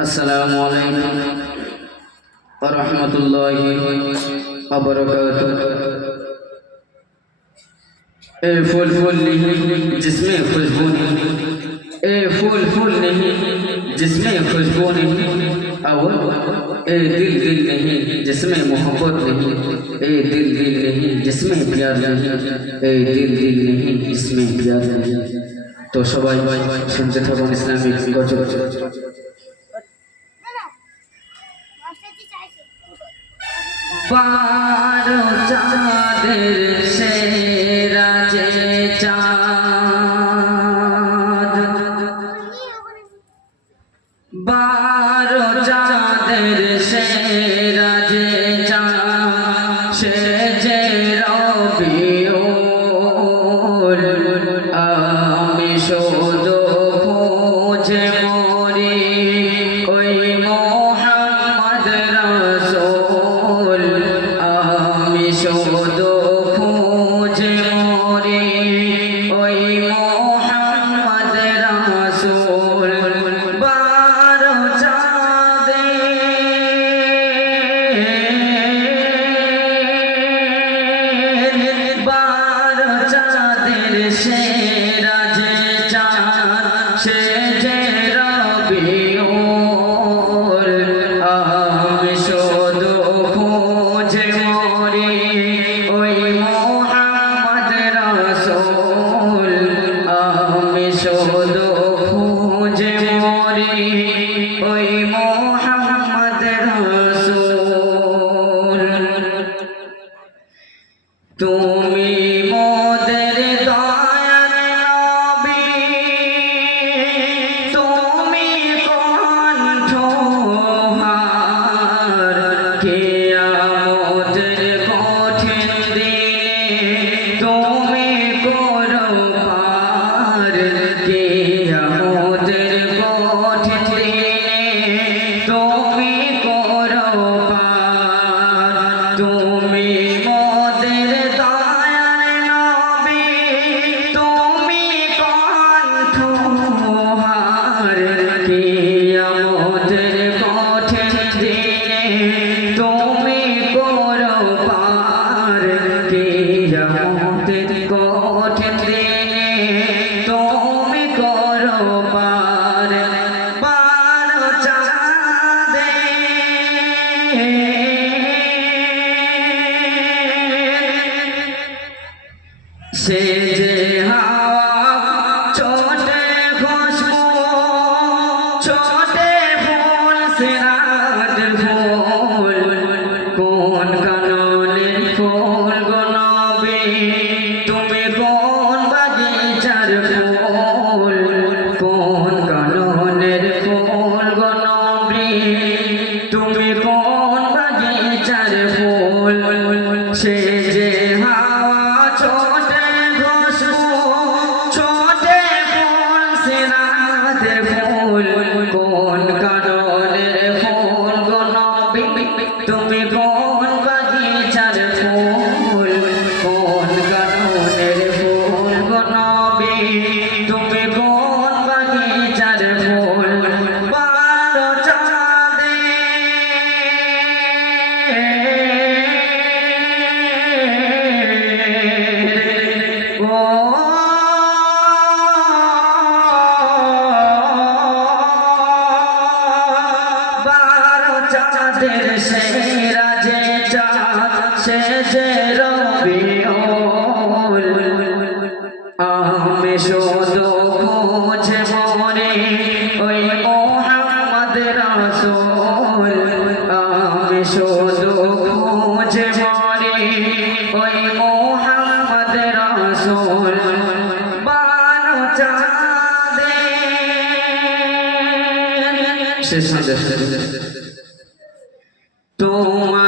السلام عليكم ورحمة الله وبركاته ए फूल फूल नहीं जिसमें खुशबू नहीं। ए फूल फूल नहीं जिसमें खुशबू नहीं। और ए दिल दिल नहीं जिसमें मोहब्बत नहीं। ए दिल दिल नहीं जिसमें प्यार नहीं। ए दिल दिल नहीं जिसमें प्यार नहीं। तो सबाई, सुनते थकून इस्लामिक गजब বারো চাঁদের সেরা যে চাঁদ বারো চাঁদের সেরা ওই ওই ফুল সে যে বারো চাঁদের সেরা যে চাঁদ সে যে রবিউল। আমি শুধু খুঁজে মরে ওই মোহাম্মদ রাসূল। আমি শুধু শেষ তোমার